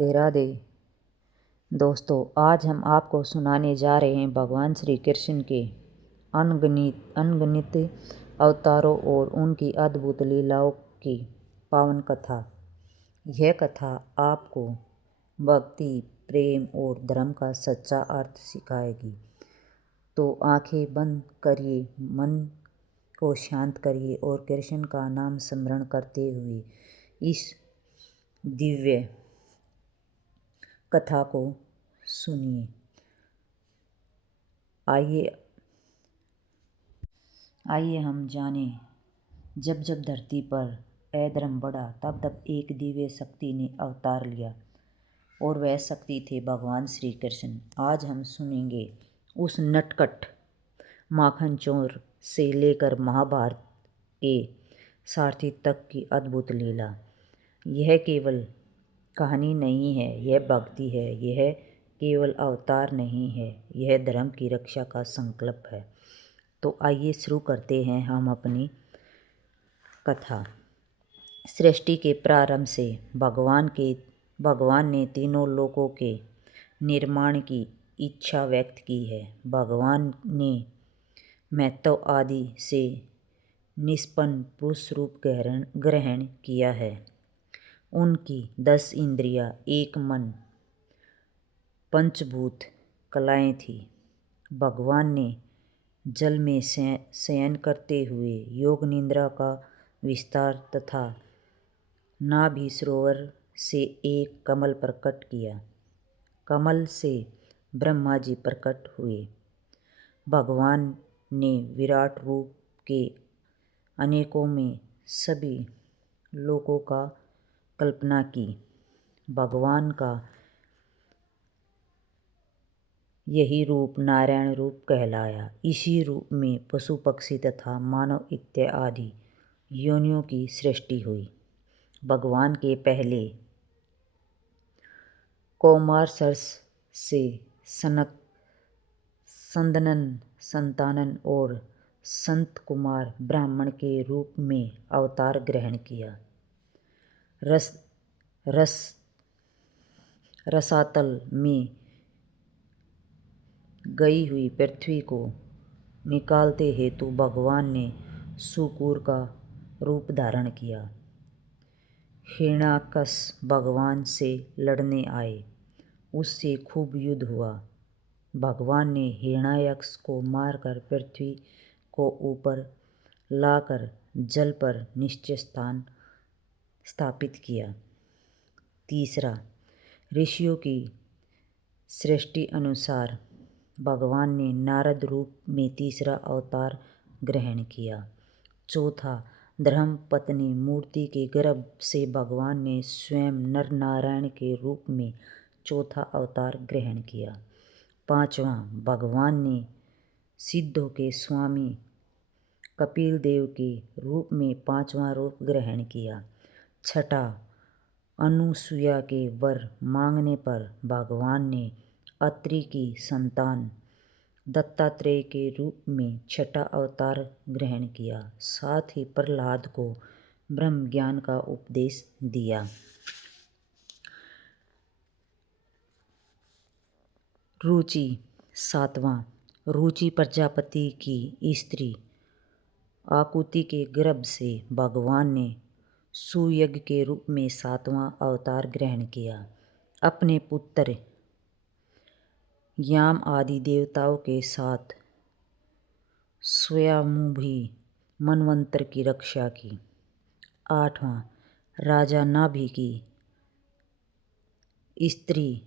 राधे राधे। दोस्तों, आज हम आपको सुनाने जा रहे हैं भगवान श्री कृष्ण के अनगिनत अवतारों और उनकी अद्भुत लीलाओं की पावन कथा। यह कथा आपको भक्ति, प्रेम और धर्म का सच्चा अर्थ सिखाएगी। तो आंखें बंद करिए, मन को शांत करिए और कृष्ण का नाम स्मरण करते हुए इस दिव्य कथा को सुनिए। आइए हम जानें, जब जब धरती पर अधर्म बढ़ा तब तब एक दिव्य शक्ति ने अवतार लिया और वह शक्ति थे भगवान श्री कृष्ण। आज हम सुनेंगे उस नटखट माखन चोर से लेकर महाभारत के सारथी तक की अद्भुत लीला। यह केवल कहानी नहीं है, यह भक्ति है। यह केवल अवतार नहीं है, यह धर्म की रक्षा का संकल्प है। तो आइए शुरू करते हैं हम अपनी कथा। सृष्टि के प्रारंभ से भगवान ने तीनों लोकों के निर्माण की इच्छा व्यक्त की है। भगवान ने मैत्व आदि से निष्पन्न पुरुष रूप ग्रहण किया है। उनकी 10 इंद्रियां, एक मन, पंचभूत कलाएं थी। भगवान ने जल में शयन करते हुए योग निद्रा का विस्तार तथा नाभि सरोवर से एक कमल प्रकट किया। कमल से ब्रह्मा जी प्रकट हुए। भगवान ने विराट रूप के अनेकों में सभी लोकों का कल्पना की। भगवान का यही रूप नारायण रूप कहलाया। इसी रूप में पशु पक्षी तथा मानव इत्यादि योनियों की सृष्टि हुई। भगवान के पहले कौमारसर्ष से सनक, सनंदन, संतानन और संत कुमार ब्राह्मण के रूप में अवतार ग्रहण किया। रसातल में गई हुई पृथ्वी को निकालते हेतु भगवान ने सूकर का रूप धारण किया। हिरण्याकश भगवान से लड़ने आए, उससे खूब युद्ध हुआ। भगवान ने हिरण्याक्ष को मारकर पृथ्वी को ऊपर लाकर जल पर निश्चित स्थान स्थापित किया। तीसरा, ऋषियों की सृष्टि अनुसार भगवान ने नारद रूप में तीसरा अवतार ग्रहण किया। चौथा, धर्मपत्नी मूर्ति के गर्भ से भगवान ने स्वयं नर नारायण के रूप में चौथा अवतार ग्रहण किया। पांचवा, भगवान ने सिद्धों के स्वामी कपिल देव के रूप में पांचवा रूप ग्रहण किया। छठा, अनुसुईया के वर मांगने पर भगवान ने अत्रि की संतान दत्तात्रेय के रूप में छठा अवतार ग्रहण किया। साथ ही प्रहलाद को ब्रह्म ज्ञान का उपदेश दिया। रुचि, सातवां, रुचि प्रजापति की स्त्री आकुति के गर्भ से भगवान ने सुयज्ञ के रूप में सातवां अवतार ग्रहण किया। अपने पुत्र याम आदि देवताओं के साथ स्वयंभू मनवंतर की रक्षा की। आठवां, राजा नाभि की स्त्री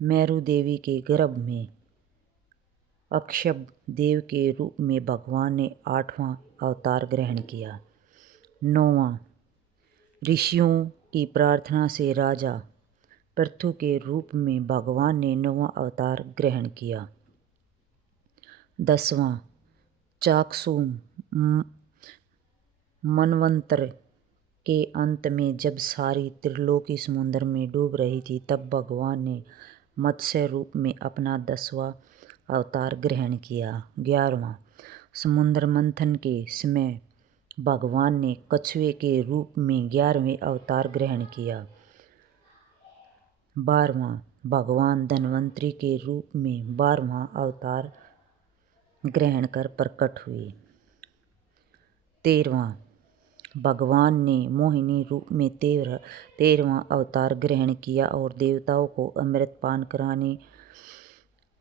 मेरु देवी के गर्भ में अक्षय देव के रूप में भगवान ने आठवां अवतार ग्रहण किया। नौवां, ऋषियों की प्रार्थना से राजा पृथु के रूप में भगवान ने नौवां अवतार ग्रहण किया। 10वां, चाक्षु मनवंतर के अंत में जब सारी त्रिलोकी समुद्र में डूब रही थी तब भगवान ने मत्स्य रूप में अपना 10वां अवतार ग्रहण किया। 11वां, समुद्र मंथन के समय भगवान ने कछुए के रूप में 11वें अवतार ग्रहण किया। 12वां भगवान धन्वंतरि के रूप में 12वां अवतार ग्रहण कर प्रकट हुए। 13वां भगवान ने मोहिनी रूप में 13वां अवतार ग्रहण किया और देवताओं को अमृत पान कराने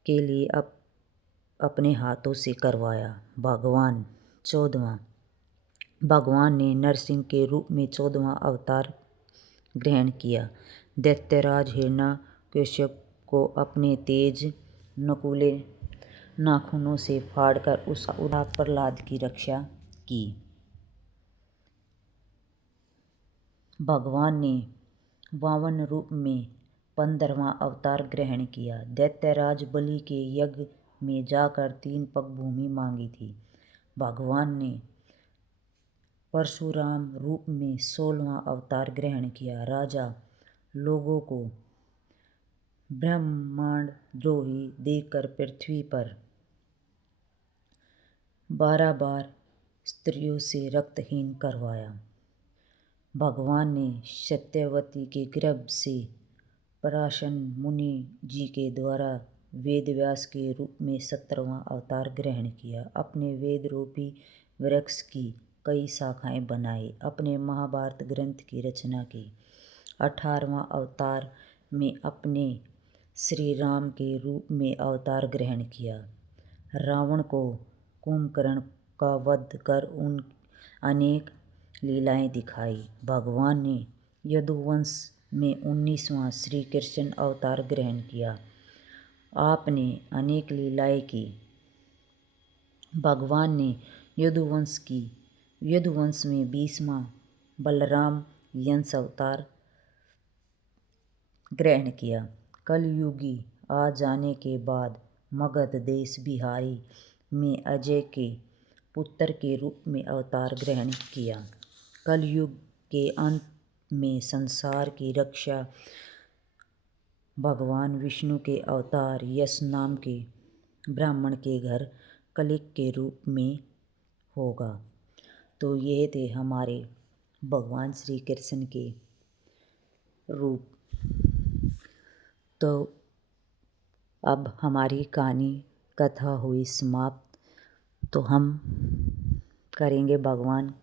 के लिए अपने हाथों से करवाया। 14वां भगवान ने नरसिंह के रूप में 14वां अवतार ग्रहण किया। दैत्यराज हिरण्यकश्यप को अपने तेज नुकीले नाखूनों से फाड़कर उसका उड़ा प्रहलाद की रक्षा की। भगवान ने वामन रूप में 15वां अवतार ग्रहण किया। दैत्यराज बलि के यज्ञ में जाकर 3 पग भूमि मांगी थी। भगवान ने परशुराम रूप में 16वां अवतार ग्रहण किया। राजा लोगों को ब्रह्मांड द्रोही देखकर पृथ्वी पर 12 बार स्त्रियों से रक्तहीन करवाया। भगवान ने सत्यवती के गर्भ से पराशर मुनि जी के द्वारा वेदव्यास के रूप में 17वां अवतार ग्रहण किया। अपने वेद रूपी वृक्ष की कई शाखाएं बनाई। अपने महाभारत ग्रंथ की रचना की। 18वां अवतार में अपने श्री राम के रूप में अवतार ग्रहण किया। रावण को कुंभकर्ण का वध कर उन अनेक लीलाएं दिखाई। भगवान ने यदुवंश में 19वां श्री कृष्ण अवतार ग्रहण किया। आपने अनेक लीलाएं की। भगवान ने यदुवंश में 20वां बलराम यंश अवतार ग्रहण किया। कलयुगी आ जाने के बाद मगध देश बिहारी में अजय के पुत्र के रूप में अवतार ग्रहण किया। कलयुग के अंत में संसार की रक्षा भगवान विष्णु के अवतार यश नाम के ब्राह्मण के घर कलिक के रूप में होगा। तो ये थे हमारे भगवान श्री कृष्ण के रूप। तो अब हमारी कहानी कथा हुई समाप्त। तो हम करेंगे भगवान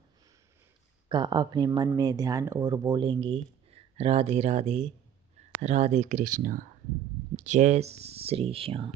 का अपने मन में ध्यान और बोलेंगे राधे राधे, राधे कृष्णा, जय श्री श्याम।